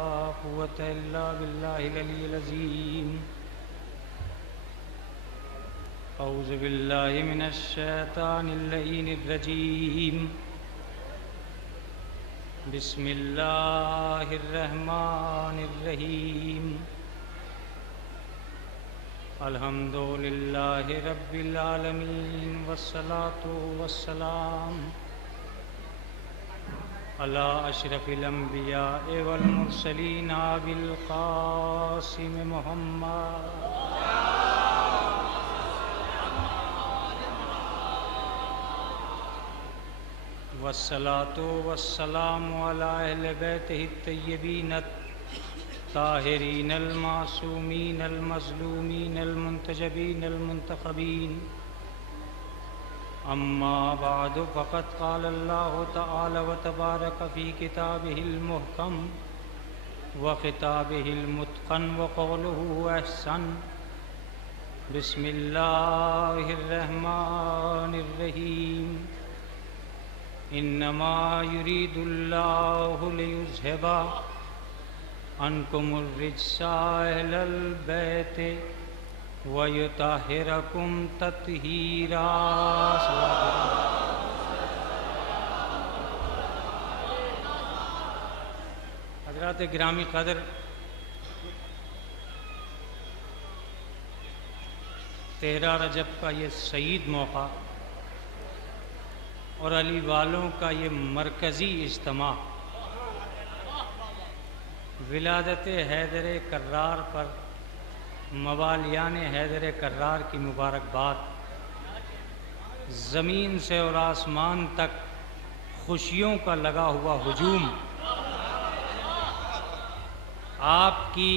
क़ुव्वता इल्ला बिल्लाहिल अलिय्यिल अज़ीम। औज़ु बिल्लाहि मिनश शैतानिर लईनिर रजीम। बिस्मिल्लाहिर रहमानिर रहीम। अल्हम्दुलिल्लाहि रब्बिल आलमीन वस्सलातु वस्सलाम अला अशरफिल अंबिया वल मुरसलीन अबिल क़ासिम मुहम्मद वस्सलातु वस्सलामु अला अहले बैतिहि तय्यबीन ताहिरीन अल मासूमीन अल मज़लूमीन अल मुंतजबीन अल मुंतखबीन। अम्मा बादु फ़क़द क़ाल अल्लाहु तआला व तबारक फ़ी किताबिहिल मुहकम व ख़िताबिहिल मुत्क़न व क़ौलुहु अहसन। बिस्मिल्लाहिर रहमानिर रहीम। इन्नमा युरीदुल्लाहु लियुज़हिबा अन्कुमुर रिज्सा अहलल बैति वयुताहिरकुम तत्हीरा। हज़रात गिरामी क़द्र, तेरह रजब का ये सईद मौका और अली वालों का ये मरकज़ी इज्तिमा, विलादत हैदर कर्रार पर मवालियान हैदर कर्रार की मुबारकबाद। ज़मीन से और आसमान तक खुशियों का लगा हुआ हुजूम, आपकी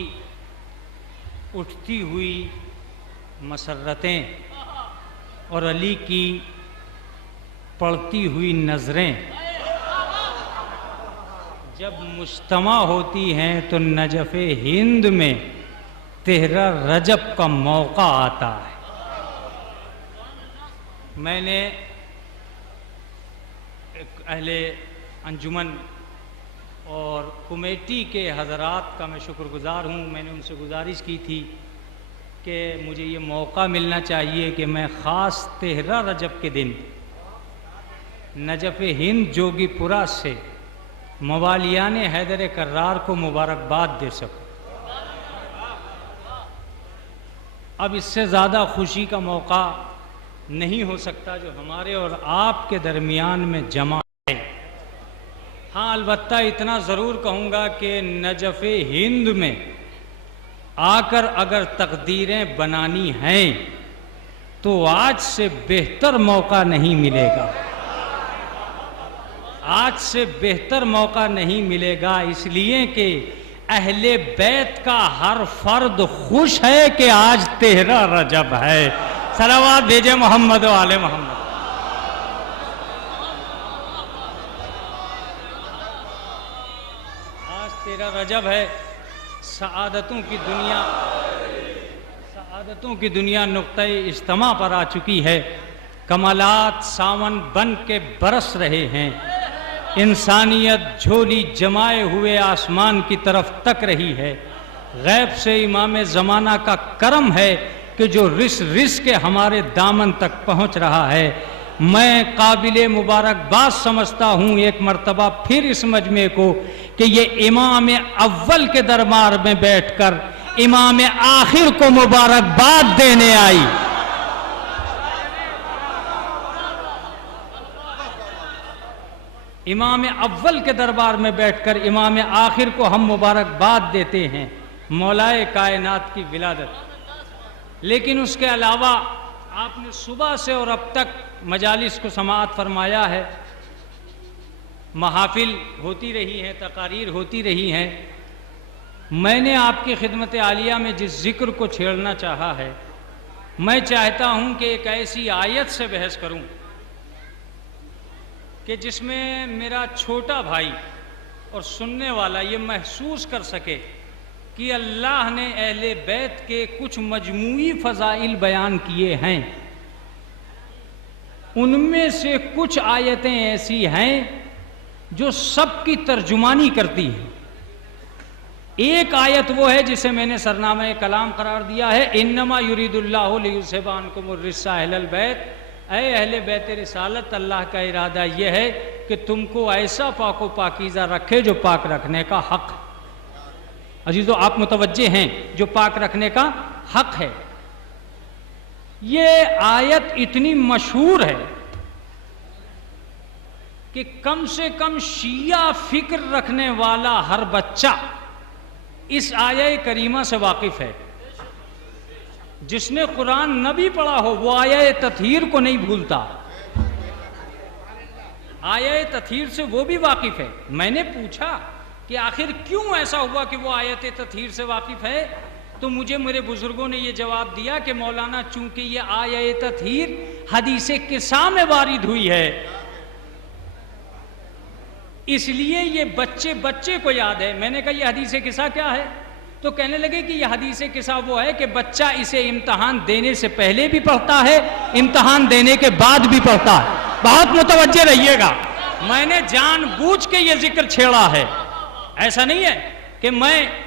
उठती हुई मसर्रतें और अली की पड़ती हुई नज़रें जब मुज्तमा होती हैं तो नजफ़ हिंद में 13 रजब का मौका आता है। मैंने अहले अंजुमन और कमेटी के हज़रात का मैं शुक्रगुज़ार हूँ। मैंने उनसे गुजारिश की थी कि मुझे ये मौका मिलना चाहिए कि मैं ख़ास 13 रजब के दिन नजफ़ हिंद जोगीपुरा से मवालियान हैदर कर्रार को मुबारकबाद दे सकूँ। अब इससे ज़्यादा खुशी का मौका नहीं हो सकता जो हमारे और आपके दरमियान में जमा है। हाँ, अलबत्ता इतना ज़रूर कहूँगा कि नजफ़ हिंद में आकर अगर तकदीरें बनानी हैं तो आज से बेहतर मौका नहीं मिलेगा। आज से बेहतर मौका नहीं मिलेगा, इसलिए कि अहले बैत का हर फर्द खुश है कि आज 13 रजब है। सलावत भेजे मोहम्मद वाले मोहम्मद। आज 13 रजब है। सआदतों की दुनिया नुक्ते इज्तिमा पर आ चुकी है। कमालात सावन बन के बरस रहे हैं। इंसानियत झोली जमाए हुए आसमान की तरफ तक रही है। गैब से इमाम ज़माना का करम है कि जो रिस रिस के हमारे दामन तक पहुंच रहा है। मैं काबिल मुबारकबाद समझता हूँ एक मर्तबा फिर इस मजमे को कि ये इमाम अव्वल के दरबार में बैठकर इमाम आखिर को मुबारकबाद देने आई। इमाम अव्वल के दरबार में बैठकर इमाम आखिर को हम मुबारकबाद देते हैं, मौलाए कायनात की विलादत। लेकिन उसके अलावा आपने सुबह से और अब तक मजालिस को समाअत फरमाया है, महाफिल होती रही हैं, तकारीर होती रही हैं। मैंने आपकी खिदमत आलिया में जिस जिक्र को छेड़ना चाहा है, मैं चाहता हूँ कि एक ऐसी आयत से बहस करूँ कि जिसमें मेरा छोटा भाई और सुनने वाला ये महसूस कर सके कि अल्लाह ने अहले बैत के कुछ मजमूई फ़ज़ाइल बयान किए हैं। उनमें से कुछ आयतें ऐसी हैं जो सबकी तर्जुमानी करती हैं। एक आयत वो है जिसे मैंने सरनामे कलाम करार दिया है, इन्नमा युरीदुल्लाहु लियुज़हिबा अन्कुमुर्रिज्सा अहलल बैत, ऐ अहले बैत रिसालत, अल्लाह का इरादा यह है कि तुमको ऐसा पाको पाकीज़ा रखे जो पाक रखने का हक। अजीजो आप मुतवज्जे हैं, जो पाक रखने का हक है। ये आयत इतनी मशहूर है कि कम से कम शिया फिक्र रखने वाला हर बच्चा इस आया करीमा से वाकिफ है। जिसने कुरान न भी पढ़ा हो वो आया तथहीर को नहीं भूलता, आया तथहीर से वो भी वाकिफ है। मैंने पूछा कि आखिर क्यों ऐसा हुआ कि वो आयत तथहीर से वाकिफ है, तो मुझे मेरे बुजुर्गों ने ये जवाब दिया कि मौलाना चूंकि ये आया तथहीर हदीस किस्सा में वारिद हुई है, इसलिए ये बच्चे बच्चे को याद है। मैंने कहा ये हदीस किस्सा क्या है, तो कहने लगे कि यह हदीस किस्सा वो है कि बच्चा इसे इम्तहान देने से पहले भी पढ़ता है, इम्तहान देने के बाद भी पढ़ता है। बहुत मुतवज्जे रहिएगा, मैंने जानबूझ के ये जिक्र छेड़ा है, ऐसा नहीं है कि मैं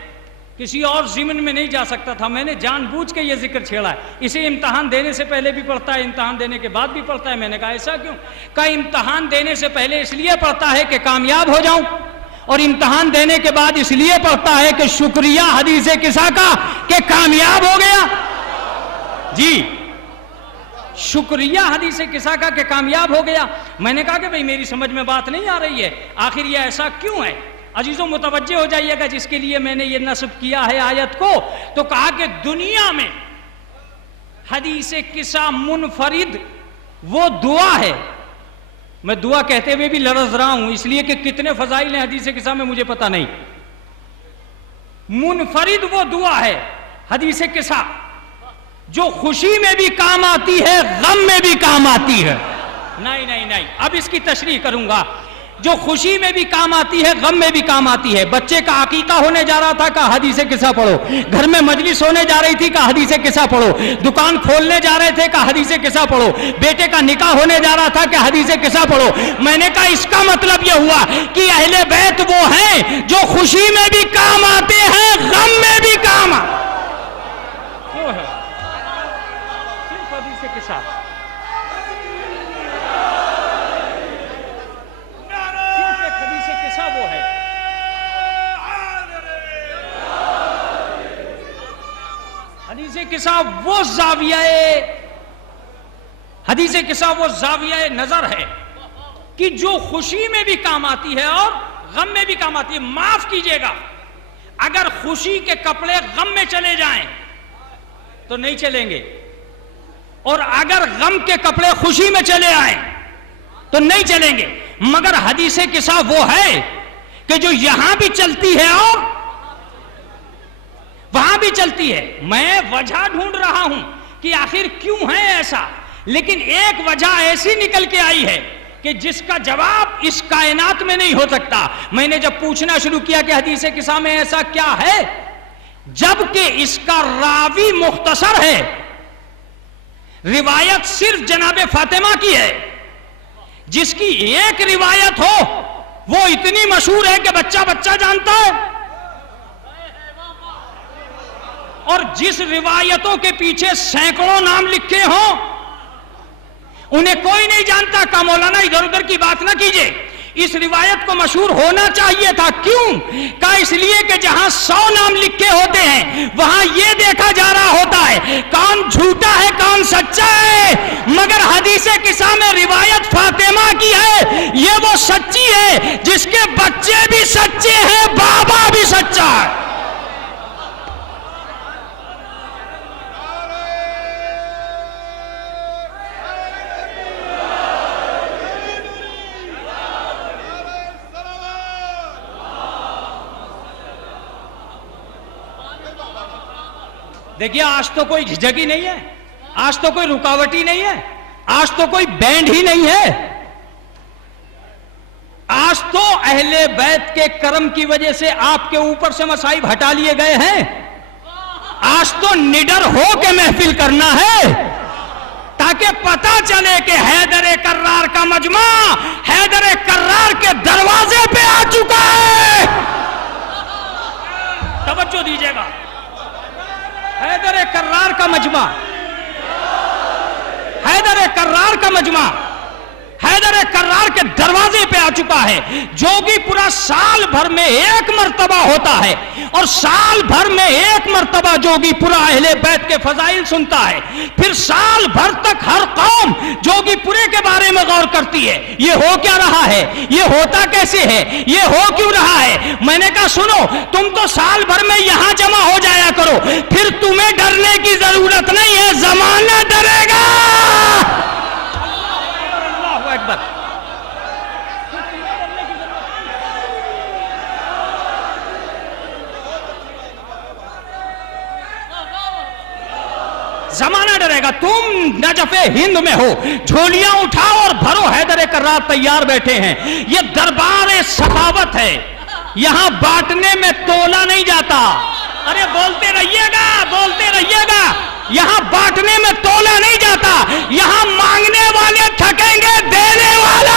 किसी और ज़िम्न में नहीं जा सकता था, मैंने जानबूझ के ये जिक्र छेड़ा है। इसे इम्तहान देने से पहले भी पढ़ता है, इम्तहान देने के बाद भी पढ़ता है। मैंने कहा ऐसा क्यों? कहा इम्तहान देने से पहले इसलिए पढ़ता है कि कामयाब हो जाऊं, और इम्तहान देने के बाद इसलिए पढ़ता है कि शुक्रिया हदीस किस्सा का कि कामयाब हो गया। जी, शुक्रिया हदीस किस्सा का कि कामयाब हो गया। मैंने कहा कि भाई मेरी समझ में बात नहीं आ रही है, आखिर ये ऐसा क्यों है? अजीजों मुतवज्जे हो जाइएगा, जिसके लिए मैंने ये नस्ब किया है आयत को, तो कहा कि दुनिया में हदीस किस्सा मुनफरिद वो दुआ है। मैं दुआ कहते हुए भी लरज़ रहा हूं, इसलिए कि कितने फजाइल हैं हदीस किस्सा में मुझे पता नहीं। मुनफरिद वो दुआ है हदीस किस्सा जो खुशी में भी काम आती है, गम में भी काम आती है। नहीं नहीं नहीं, अब इसकी तशरीह करूंगा। जो खुशी में भी काम आती है, गम में भी काम आती है। बच्चे का अकीका होने जा रहा था, कहा हदीस किस्सा पढ़ो। घर में मजलिस होने जा रही थी, कहा हदीस किस्सा पढ़ो। दुकान खोलने जा रहे थे, कहा हदीस किस्सा पढ़ो। बेटे का निकाह होने जा रहा था, कि हदीस किस्सा पढ़ो। मैंने कहा इसका मतलब यह हुआ कि अहले बैत वो हैं जो खुशी में भी काम आते हैं, गम में भी काम वो है। सिर्फ हदीस किस्सा, वो है। हदीस किस्सा वो जाविया, हदीस किस्सा वो जाविया नजर है कि जो खुशी में भी काम आती है और गम में भी काम आती है। माफ कीजिएगा, अगर खुशी के कपड़े गम में चले जाएं तो नहीं चलेंगे, और अगर गम के कपड़े खुशी में चले आए तो नहीं चलेंगे। मगर हदीस किस्सा वो है कि जो यहां भी चलती है और वहां भी चलती है। मैं वजह ढूंढ रहा हूं कि आखिर क्यों है ऐसा, लेकिन एक वजह ऐसी निकल के आई है कि जिसका जवाब इस कायनात में नहीं हो सकता। मैंने जब पूछना शुरू किया कि हदीस किस्सा में ऐसा क्या है, जबकि इसका रावी मुख्तसर है, रिवायत सिर्फ जनाबे फातिमा की है, जिसकी एक रिवायत हो वो इतनी मशहूर है कि बच्चा बच्चा जानता है, और जिस रिवायतों के पीछे सैकड़ों नाम लिखे हों उन्हें कोई नहीं जानता। का मौलाना इधर उधर की बात ना कीजिए, इस रिवायत को मशहूर होना चाहिए था। क्यों? का इसलिए कि जहां 100 नाम लिखे होते हैं वहां यह देखा जा रहा होता है कौन झूठा है कौन सच्चा है। मगर हदीस किस्सा में रिवायत फातिमा की है, ये वो सच्ची है जिसके बच्चे भी सच्चे हैं, बाबा भी सच्चा है। देखिए, आज तो कोई झिझक ही नहीं है, आज तो कोई रुकावट ही नहीं है, आज तो कोई बैंड ही नहीं है। आज तो अहले बैत के करम की वजह से आपके ऊपर से मसाइब हटा लिए गए हैं। आज तो निडर हो के महफिल करना है ताकि पता चले कि हैदर कर्रार का मजमा हैदर कर्रार के दरवाजे पे आ चुका है। तवज्जो दीजिएगा, हैदर कर्रार का मजमा, हैदर कर्रार का मजमा हैदर कर्रार के दरवाजे पे आ चुका है। जोगीपुरा साल भर में एक मर्तबा होता है और साल भर में एक मर्तबा जोगीपुरा अहले बैत के फजाइल सुनता है। फिर साल भर तक हर कौम जोगीपुरे के बारे में गौर करती है। ये हो क्या रहा है, ये होता कैसे है, ये हो क्यों रहा है। मैंने कहा सुनो, तुम तो साल भर में यहां जमा हो जाया करो, फिर तुम्हें डरने की जरूरत नहीं है, जमाना डरेगा। अकबर जमाना डरेगा। तुम नजफे हिंद में हो, झोलियां उठाओ और भरो, हैदर कर्रार तैयार बैठे हैं। ये दरबार सखावत है, यहां बांटने में तोला नहीं जाता। अरे बोलते रहिएगा, बोलते रहिएगा, यहां बांटने में तोला नहीं जाता। यहां मांगने वाले थकेंगे, देने वाला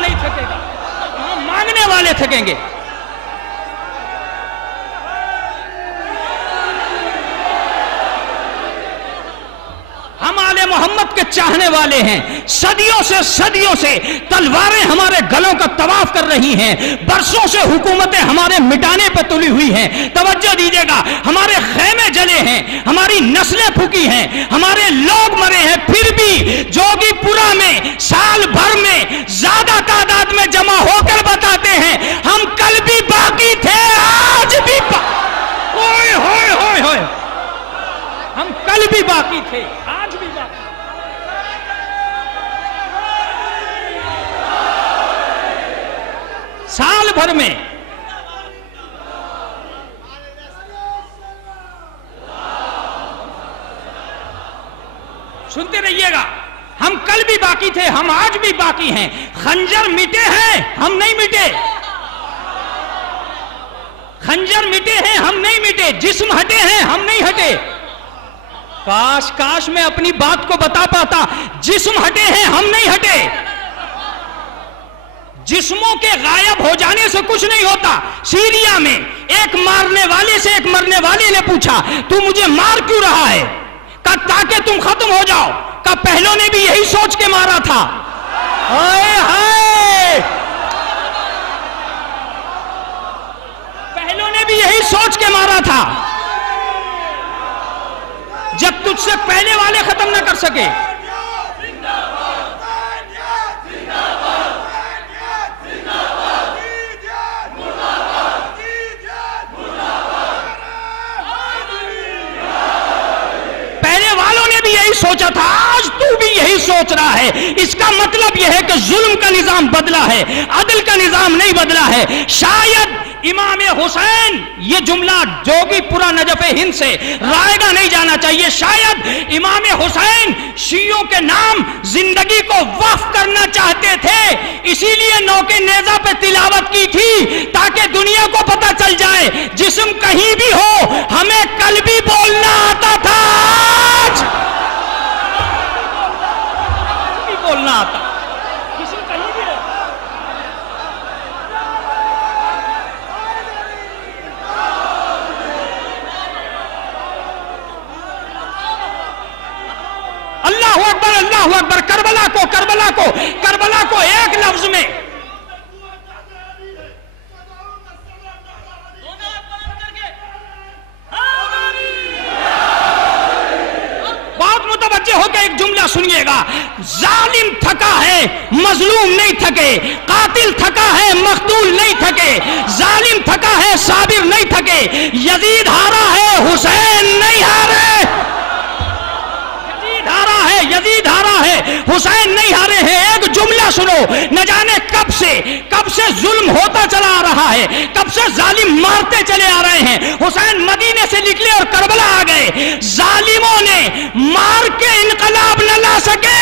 नहीं थकेगा, यहां मांगने वाले थकेंगे। हम आले मोहम्मद के चाहने वाले हैं। सदियों से तलवारें हमारे गलों का तवाफ कर रही हैं, बरसों से हुकूमतें हमारे मिटाने पर तुली हुई हैं। तवज्जो दीजिएगा, हमारे खेमे जले हैं, हमारी नस्लें फूकी हैं, हमारे लोग मरे हैं, फिर भी जोगीपुरा में साल भर में ज्यादा तादाद में जमा होकर बताते हैं हम कल भी बाकी थे, आज भी होय होय होय होय, हम कल भी बाकी थे, आज भी बाकी। साल भर में सुनते रहिएगा, हम कल भी बाकी थे, हम आज भी बाकी हैं। खंजर मिटे हैं, हम नहीं मिटे। खंजर मिटे हैं, हम नहीं मिटे। जिस्म हटे हैं, हम नहीं हटे। काश मैं अपनी बात को बता पाता। जिस्म हटे हैं, हम नहीं हटे। जिस्मों के गायब हो जाने से कुछ नहीं होता। सीरिया में एक मारने वाले से एक मरने वाले ने पूछा, तू मुझे मार क्यों रहा है? कहा ताकि तुम खत्म हो जाओ। कहा पहलों ने भी यही सोच के मारा था। हाय हाय, पहलों ने भी यही सोच के मारा था, जब तुझसे पहले वाले खत्म ना कर सके। पहले वालों ने भी यही सोचा था, आज तू भी यही सोच रहा है। इसका मतलब यह है कि जुल्म का निजाम बदला है, अदल का निजाम नहीं बदला है। शायद इमाम हुसैन, ये जुमला जोगीपुरा नजफे हिंद से रायगा नहीं जाना चाहिए, शायद इमाम हुसैन शियों के नाम जिंदगी को वक्फ करना चाहते थे, इसीलिए नौके नेजा पे तिलावत की थी, ताकि दुनिया को पता चल जाए जिस्म कहीं भी हो, हमें कल भी बोलना आता था, आज भी बोलना आता। अल्लाहु अकबर, अल्लाहु अकबर। करबला को एक लफ्ज में बहुत मुतवज्जे होकर एक जुमला सुनिएगा। जालिम थका है, मजलूम नहीं थके। कातिल थका है, मकतूल नहीं थके। जालिम थका है, साबिर नहीं थके। यजीद हारा है, हुसैन नहीं हारे। यजीद हारा है, हुसैन नहीं हारे हैं। एक जुमला सुनो, न जाने कब से जुल्म होता चला आ रहा है, कब से जालिम मारते चले आ रहे हैं। हुसैन मदीने से निकले और करबला आ गए। जालिमों ने मार के इनकलाब न ला सके,